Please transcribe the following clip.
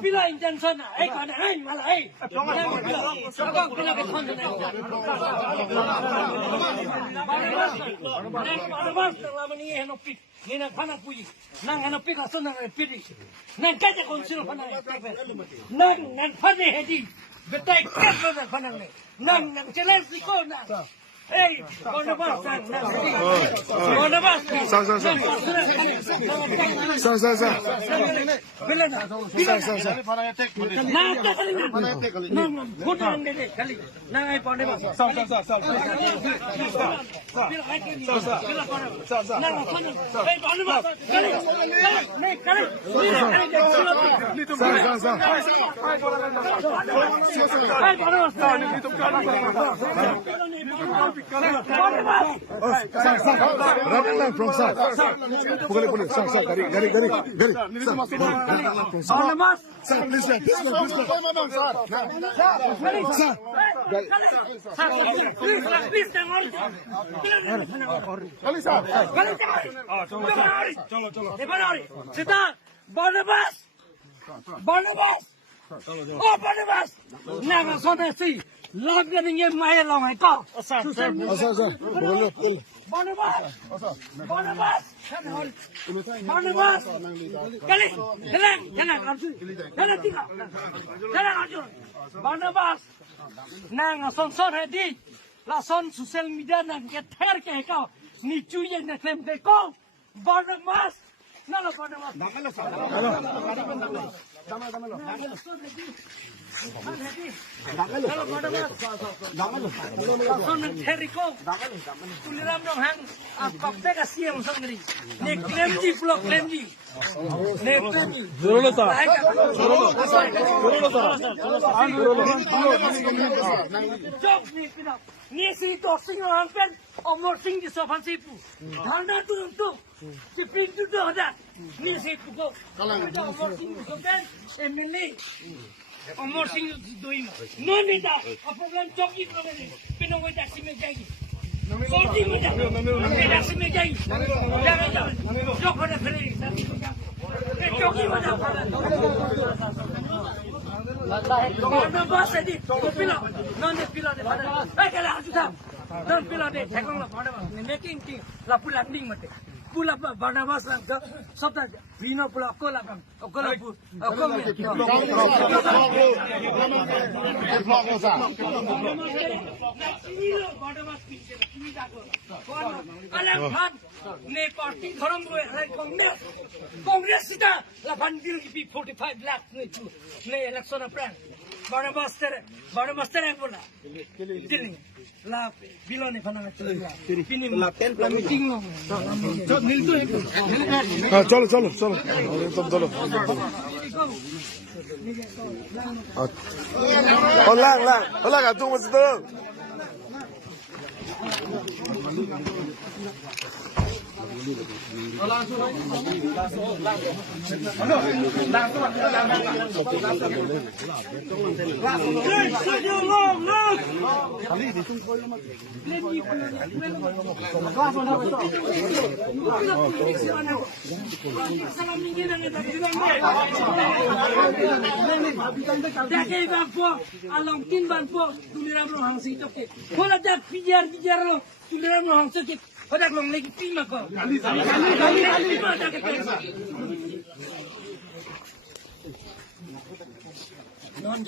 Pila intention malah Nina pana puji, nang ano pika so nang pidi, nang kaya konsilo pana nang pana hedi, betai kaya nang pana nang challenge liko nang. Hey, Barnabas, Barnabas, Radalan from sir. Boleh. Sir. Gari. Sir, please. Barnabas. Oh, Barnabas. Nah, soalnya sih. Love getting in my long I call. Sir. Barnabas. Kali. Barnabas. Nang son hedi. La son social media nang get ter ke kau. Ni cuy na claim ke kau. Barnabas. Nala Barnabas. Tuliram dong hang kopte kasih yang sangri. Ne claim ji blog claim ji. Ne claim ji. Zoro sa. Job ni pina. Ni si tossing orang pen omor sing di sopan sipu. Dhanda turun tu. Si pintu tu ada. Ni si puko. Omor sing di sopan emili. Omor sing doi mo. No nida. A problem choki problem ni. Pinong wei taxi me jagi. Sorti mo jagi. Taxi me jagi. Jangan. Jok ada feri. Choki mo jagi. Barnabas edi. Pila. Non de pila de pada. Kala aju sam. Non pila de thekong la Barnabas. Making ti la pula ding mate. Pula Barnabas lang ka. Sota vino pula ko la kam. Ko la pu. Ko me. Barnabas pinche kimi da ko. Alam khan ne party dharam ro Congress sita la bandil ki 45 lakh ne election apran. Barnabas tere bola. Dili. La bilone fananga chila. Pini la 10 plan meeting no. Chalo. Hola, tú mas tu. Along tin ban po tuliram lo hang si toke. Kola dak pijar lo tuliram lo hang sakit. Kodak long lagi pima ko. Kali. Non